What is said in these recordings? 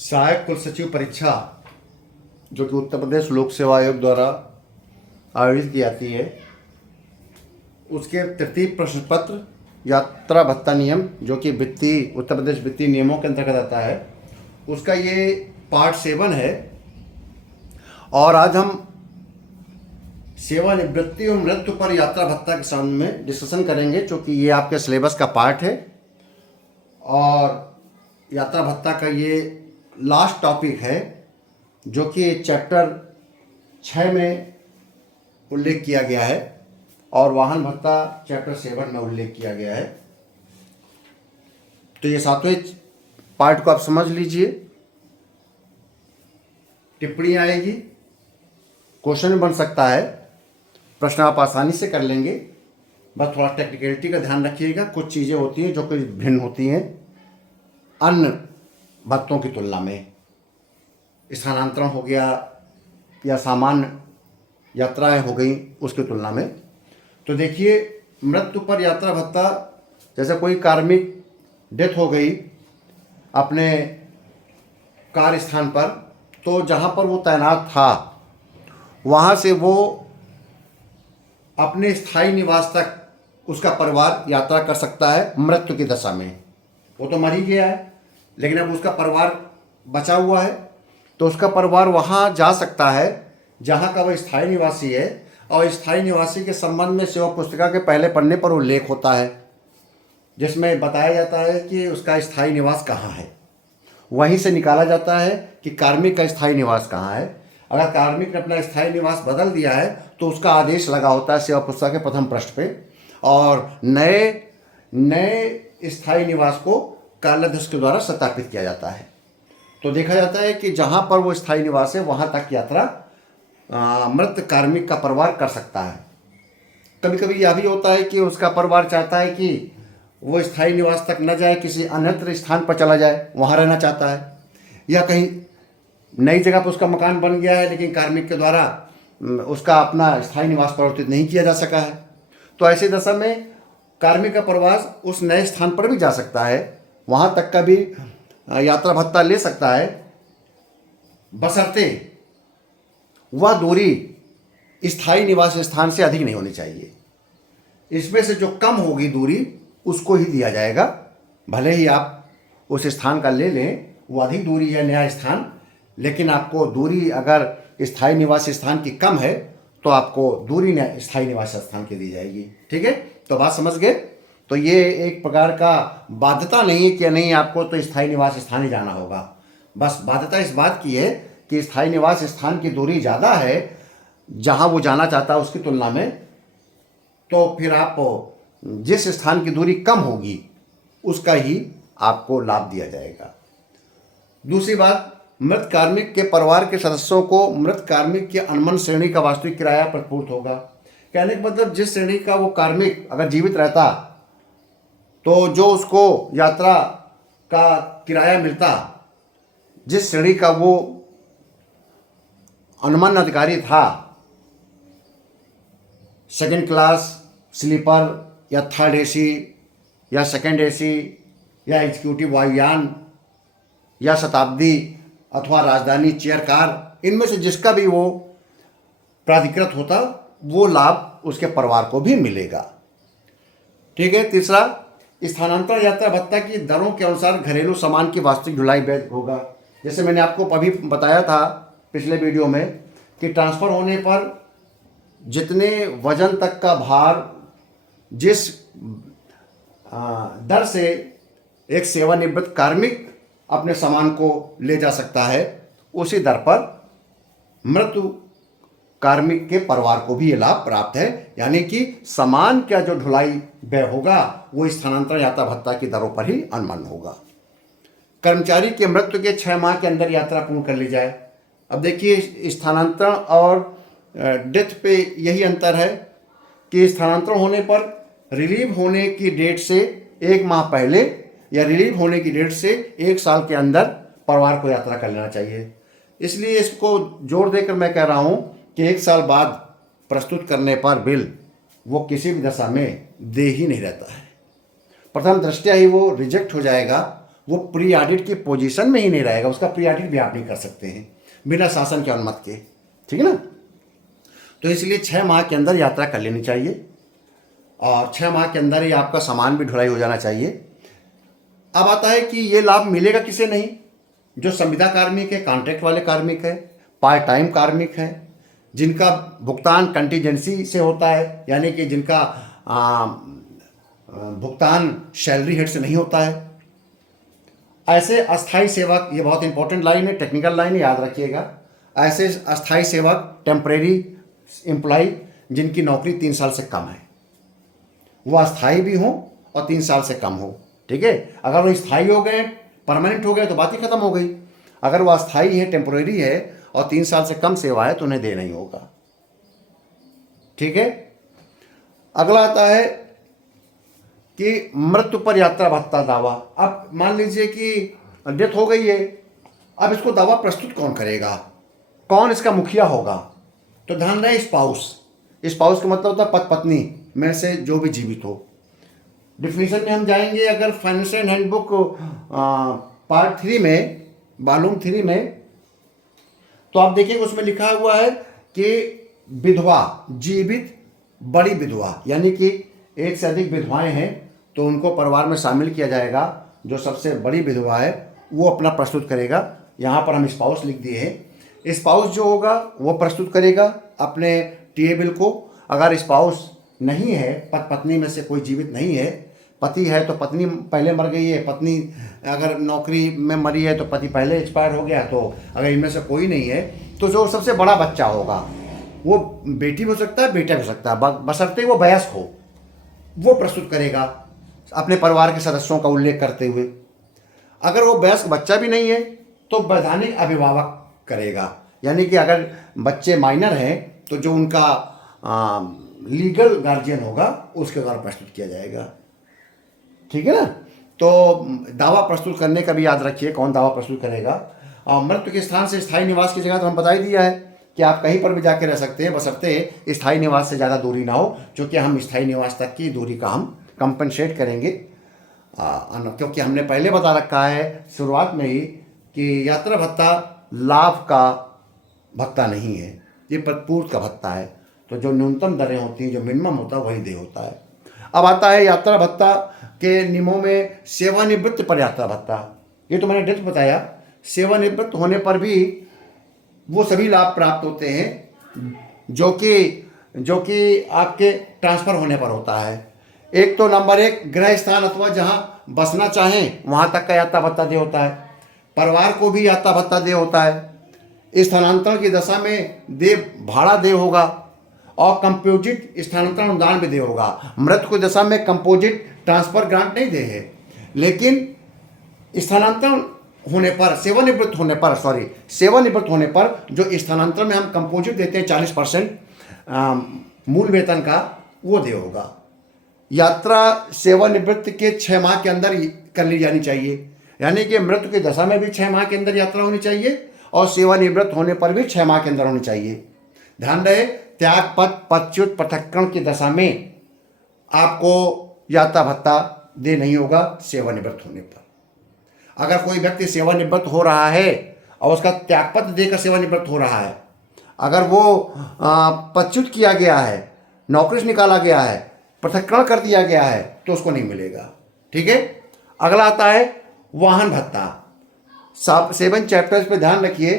सहायक कुल सचिव परीक्षा जो कि उत्तर प्रदेश लोक सेवा आयोग द्वारा आयोजित की जाती है, उसके तृतीय प्रश्न पत्र यात्रा भत्ता नियम जो कि वित्तीय उत्तर प्रदेश वित्तीय नियमों के अंतर्गत आता है, उसका ये पार्ट 7 है। और आज हम सेवानिवृत्ति और मृत्यु पर यात्रा भत्ता के संबंध में डिस्कशन करेंगे, क्योंकि ये आपके सिलेबस का पार्ट है और यात्रा भत्ता का ये लास्ट टॉपिक है जो कि चैप्टर 6 में उल्लेख किया गया है और वाहन भत्ता चैप्टर 7 में उल्लेख किया गया है। तो ये 7वें पार्ट को आप समझ लीजिए। टिप्पणी आएगी, क्वेश्चन बन सकता है, प्रश्न आप आसानी से कर लेंगे, बस थोड़ा टेक्निकलिटी का ध्यान रखिएगा। कुछ चीज़ें होती हैं जो कि भिन्न होती हैं अन्य भत्तों की तुलना में, स्थानांतरण हो गया या सामान्य यात्राएं हो गई उसकी तुलना में। तो देखिए, मृत्यु पर यात्रा भत्ता, जैसे कोई कार्मिक डेथ हो गई अपने कार्य स्थान पर, तो जहाँ पर वो तैनात था वहाँ से वो अपने स्थायी निवास तक उसका परिवार यात्रा कर सकता है मृत्यु की दशा में। वो तो मर ही गया है, लेकिन अब उसका परिवार बचा हुआ है, तो उसका परिवार वहाँ जा सकता है जहाँ का वह स्थायी निवासी है। और स्थायी निवासी के संबंध में सेवा पुस्तिका के पहले पन्ने पर उल्लेख होता है जिसमें बताया जाता है कि उसका स्थायी निवास कहाँ है। वहीं से निकाला जाता है कि कार्मिक का स्थायी निवास कहाँ है। अगर कार्मिक ने अपना स्थायी निवास बदल दिया है तो उसका आदेश लगा होता है सेवा पुस्तिका के प्रथम पृष्ठ पे, और नए स्थायी निवास को कार्याध्यक्ष के द्वारा सत्यापित किया जाता है। तो देखा जाता है कि जहाँ पर वो स्थायी निवास है वहाँ तक यात्रा मृत कार्मिक का परिवार कर सकता है। कभी कभी यह भी होता है कि उसका परिवार चाहता है कि वो स्थायी निवास तक न जाए, किसी अन्यत्र स्थान पर चला जाए, वहाँ रहना चाहता है, या कहीं नई जगह पर उसका मकान बन गया है लेकिन कार्मिक के द्वारा उसका अपना स्थायी निवास परिवर्तित नहीं किया जा सका है। तो ऐसी दशा में कार्मिक का परिवार उस नए स्थान पर भी जा सकता है, वहाँ तक का भी यात्रा भत्ता ले सकता है, बशर्ते वह दूरी स्थायी निवास स्थान से अधिक नहीं होनी चाहिए। इसमें से जो कम होगी दूरी उसको ही दिया जाएगा, भले ही आप उस स्थान का ले लें, वो अधिक दूरी है नया स्थान, लेकिन आपको दूरी अगर स्थायी निवास स्थान की कम है तो आपको दूरी स्थायी निवास स्थान की दी जाएगी। ठीक है, तो बात समझ गए। तो ये एक प्रकार का बाध्यता नहीं है कि नहीं आपको तो स्थायी निवास स्थान ही जाना होगा, बस बाध्यता इस बात की है कि स्थायी निवास स्थान की दूरी ज़्यादा है जहाँ वो जाना चाहता है उसकी तुलना में, तो फिर आप जिस स्थान की दूरी कम होगी उसका ही आपको लाभ दिया जाएगा। दूसरी बात, मृत कार्मिक के परिवार के सदस्यों को मृत कार्मिक की अनमन श्रेणी का वास्तविक किराया प्रतिपूर्त होगा। कहने का मतलब, जिस श्रेणी का वो कार्मिक अगर जीवित रहता तो जो उसको यात्रा का किराया मिलता, जिस श्रेणी का वो अनुमान अधिकारी था, सेकंड क्लास स्लीपर या थर्ड एसी या सेकंड एसी या एग्जीक्यूटिव वायुयान या शताब्दी अथवा राजधानी चेयर कार, इनमें से जिसका भी वो प्राधिकृत होता वो लाभ उसके परिवार को भी मिलेगा। ठीक है। तीसरा, स्थानांतरण यात्रा भत्ता की दरों के अनुसार घरेलू सामान की वास्तविक ढुलाई वैध होगा। जैसे मैंने आपको अभी बताया था पिछले वीडियो में कि ट्रांसफ़र होने पर जितने वजन तक का भार जिस दर से एक सेवानिवृत्त कार्मिक अपने सामान को ले जा सकता है, उसी दर पर मृत्यु कार्मिक के परिवार को भी ये लाभ प्राप्त है। यानी कि सामान का जो ढुलाई व्यय होगा वो स्थानांतरण यात्रा भत्ता की दरों पर ही अनुमान होगा। कर्मचारी के मृत्यु के 6 माह के अंदर यात्रा पूर्ण कर ली जाए। अब देखिए, स्थानांतरण और डेथ पे यही अंतर है कि स्थानांतरण होने पर रिलीव होने की डेट से 1 माह पहले या रिलीव होने की डेट से 1 साल के अंदर परिवार को यात्रा कर लेना चाहिए। इसलिए इसको जोर देकर मैं कह रहा हूँ कि 1 साल बाद प्रस्तुत करने पर बिल वो किसी भी दशा में दे ही नहीं रहता है। प्रथम दृष्टया ही वो रिजेक्ट हो जाएगा, वो प्री ऑडिट की पोजीशन में ही नहीं रहेगा, उसका प्री ऑडिट भी आप नहीं कर सकते हैं बिना शासन की अनुमति के, ठीक है ना। तो इसलिए 6 माह के अंदर यात्रा कर लेनी चाहिए और 6 माह के अंदर ही आपका सामान भी ढुलाई हो जाना चाहिए। अब आता है कि ये लाभ मिलेगा किसे नहीं, जो संविदा कार्मिक है, कॉन्ट्रैक्ट वाले कार्मिक है, पार्ट टाइम कार्मिक है, जिनका भुगतान कंटीजेंसी से होता है, यानी कि जिनका भुगतान सैलरी हेड से नहीं होता है। ऐसे अस्थाई सेवक, ये बहुत इंपॉर्टेंट लाइन है, टेक्निकल लाइन है, याद रखिएगा। ऐसे अस्थाई सेवक, टेम्परेरी एम्प्लॉय जिनकी नौकरी 3 साल से कम है, वो अस्थाई भी हों और 3 साल से कम हो, ठीक है। अगर वो स्थायी हो गए, परमानेंट हो गए तो बात ही खत्म हो गई। अगर वो अस्थाई है, टेम्परेरी है और 3 साल से कम सेवा है तो उन्हें देना ही होगा, ठीक है। अगला आता है कि मृत्यु पर यात्रा भत्ता दावा। अब मान लीजिए कि डेथ हो गई है, अब इसको दावा प्रस्तुत कौन करेगा, कौन इसका मुखिया होगा? तो ध्यान रहे, स्पाउस का मतलब होता है पति पत्नी में से जो भी जीवित हो। डिफिनीशन में हम जाएंगे अगर फाइनेंशियल हैंडबुक पार्ट 3 में, वॉल्यूम 3 में, तो आप देखिएगा उसमें लिखा हुआ है कि विधवा, जीवित बड़ी विधवा, यानी कि एक से अधिक विधवाएं हैं तो उनको परिवार में शामिल किया जाएगा। जो सबसे बड़ी विधवा है वो अपना प्रस्तुत करेगा। यहाँ पर हम स्पाउस लिख दिए हैं। स्पाउस जो होगा वो प्रस्तुत करेगा अपने टीए बिल को। अगर स्पाउस नहीं है, पत्नी में से कोई जीवित नहीं है, पति है तो पत्नी पहले मर गई है, पत्नी अगर नौकरी में मरी है तो पति पहले एक्सपायर हो गया, तो अगर इनमें से कोई नहीं है तो जो सबसे बड़ा बच्चा होगा वो बेटी भी हो सकता है, बेटा भी हो सकता है, बशर्ते वो वयस्क हो, वो प्रस्तुत करेगा अपने परिवार के सदस्यों का उल्लेख करते हुए। अगर वो वयस्क बच्चा भी नहीं है तो वैधानिक अभिभावक करेगा, यानी कि अगर बच्चे माइनर हैं तो जो उनका लीगल गार्जियन होगा उसके द्वारा प्रस्तुत किया जाएगा, ठीक है ना। तो दावा प्रस्तुत करने का भी याद रखिए, कौन दावा प्रस्तुत करेगा। मृत्यु के स्थान से स्थायी निवास की जगह तो हम बता ही दिया है कि आप कहीं पर भी जाके रह सकते हैं, बशर्ते स्थायी निवास से ज़्यादा दूरी ना हो, क्योंकि हम स्थायी निवास तक की दूरी का हम कंपनसेट करेंगे। क्योंकि हमने पहले बता रखा है शुरुआत में ही कि यात्रा भत्ता लाभ का भत्ता नहीं है, ये पूर्त का भत्ता है। तो जो न्यूनतम दरें होती हैं, जो मिनिमम होता है वही दे होता है। अब आता है यात्रा भत्ता के नियमों में सेवानिवृत्ति पर यात्रा भत्ता। ये तो मैंने डेट बताया। सेवानिवृत्त होने पर भी वो सभी लाभ प्राप्त होते हैं जो कि आपके ट्रांसफ़र होने पर होता है। एक तो नंबर 1, गृह स्थान अथवा जहाँ बसना चाहें वहाँ तक का यात्रा भत्ता दे होता है। परिवार को भी यात्रा भत्ता दे होता है। स्थानांतरण की दशा में दे भाड़ा दे होगा और कंपोजिट स्थानांतरण अनुदान भी दे होगा। मृत्यु की दशा में कंपोजिट ट्रांसफर ग्रांट नहीं दे है, लेकिन स्थानांतरण होने पर, सेवानिवृत्त होने पर जो स्थानांतरण में हम कंपोजिट देते हैं 40% मूल वेतन का, वो दे होगा। यात्रा सेवानिवृत्त के 6 माह के अंदर कर ली जानी चाहिए, यानी कि मृत्यु की दशा में भी 6 माह के अंदर यात्रा होनी चाहिए और सेवानिवृत्त होने पर भी 6 माह के अंदर होनी चाहिए। ध्यान रहे, त्याग पद, पदच्युत, पृथक्करण की दशा में आपको यात्रा भत्ता दे नहीं होगा सेवानिवृत्त होने पर। अगर कोई व्यक्ति सेवानिवृत्त हो रहा है और उसका त्यागपत्र देकर सेवानिवृत्त हो रहा है, अगर वो पदच्युत किया गया है, नौकरी से निकाला गया है, पृथक्करण कर दिया गया है, तो उसको नहीं मिलेगा, ठीक है। अगला आता है वाहन भत्ता। 7 चैप्टर्स पे ध्यान रखिए,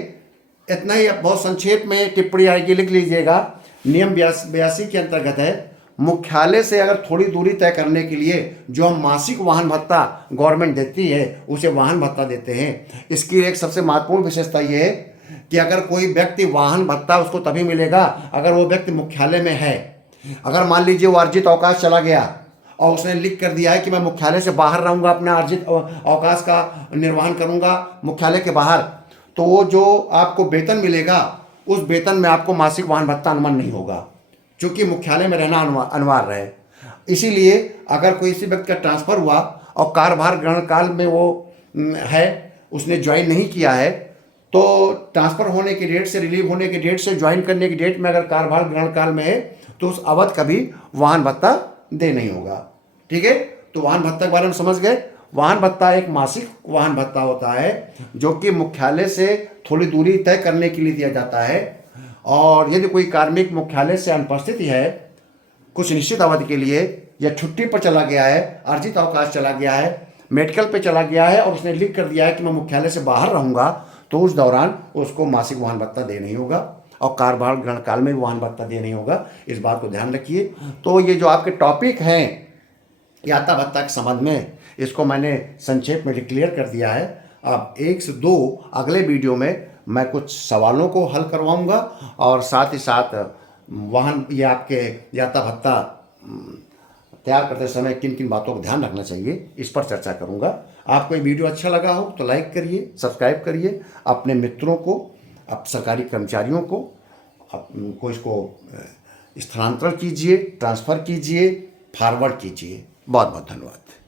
इतना ही बहुत संक्षेप में टिप्पणी आएगी, लिख लीजिएगा। नियम 82 के अंतर्गत है, मुख्यालय से अगर थोड़ी दूरी तय करने के लिए जो हम मासिक वाहन भत्ता गवर्नमेंट देती है उसे वाहन भत्ता देते हैं। इसकी एक सबसे महत्वपूर्ण विशेषता ये है कि अगर कोई व्यक्ति वाहन भत्ता उसको तभी मिलेगा अगर वो व्यक्ति मुख्यालय में है। अगर मान लीजिए वो अर्जित अवकाश चला गया और उसने लिख कर दिया है कि मैं मुख्यालय से बाहर रहूँगा, अपना अर्जित अवकाश का निर्वहन करूँगा मुख्यालय के बाहर, तो वो जो आपको वेतन मिलेगा उस वेतन में आपको मासिक वाहन भत्ता अनुमान नहीं होगा, क्योंकि मुख्यालय में रहना अनिवार्य है। इसीलिए अगर कोई इसी व्यक्ति का ट्रांसफ़र हुआ और कार्यभार ग्रहण काल में वो है, उसने ज्वाइन नहीं किया है, तो ट्रांसफ़र होने की डेट से, रिलीव होने की डेट से, ज्वाइन करने की डेट में अगर कार्यभार ग्रहण काल में है तो उस अवधि कभी वाहन भत्ता दे नहीं होगा, ठीक है। तो वाहन भत्ता के बारे में समझ गए। वाहन भत्ता एक मासिक वाहन भत्ता होता है जो कि मुख्यालय से थोड़ी दूरी तय करने के लिए दिया जाता है। और यदि कोई कार्मिक मुख्यालय से अनुपस्थित है कुछ निश्चित अवधि के लिए, या छुट्टी पर चला गया है, अर्जित अवकाश चला गया है, मेडिकल पे चला गया है और उसने लिख कर दिया है कि मैं मुख्यालय से बाहर रहूँगा, तो उस दौरान उसको मासिक वाहन भत्ता दे नहीं होगा और कार्यभार ग्रहण काल में भी वाहन भत्ता दे नहीं होगा। इस बात को ध्यान रखिए। तो ये जो आपके टॉपिक हैं यात्रा भत्ता के संबंध में, इसको मैंने संक्षेप में क्लियर कर दिया है। अब 1 से 2 अगले वीडियो में मैं कुछ सवालों को हल करवाऊंगा और साथ ही साथ वाहन ये आपके यात्रा भत्ता तैयार करते समय किन किन बातों को ध्यान रखना चाहिए, इस पर चर्चा करूंगा। आपको ये वीडियो अच्छा लगा हो तो लाइक करिए, सब्सक्राइब करिए, अपने मित्रों को, अब सरकारी कर्मचारियों को इसको स्थानांतरण कीजिए, ट्रांसफ़र कीजिए, फॉरवर्ड कीजिए। बहुत बहुत धन्यवाद।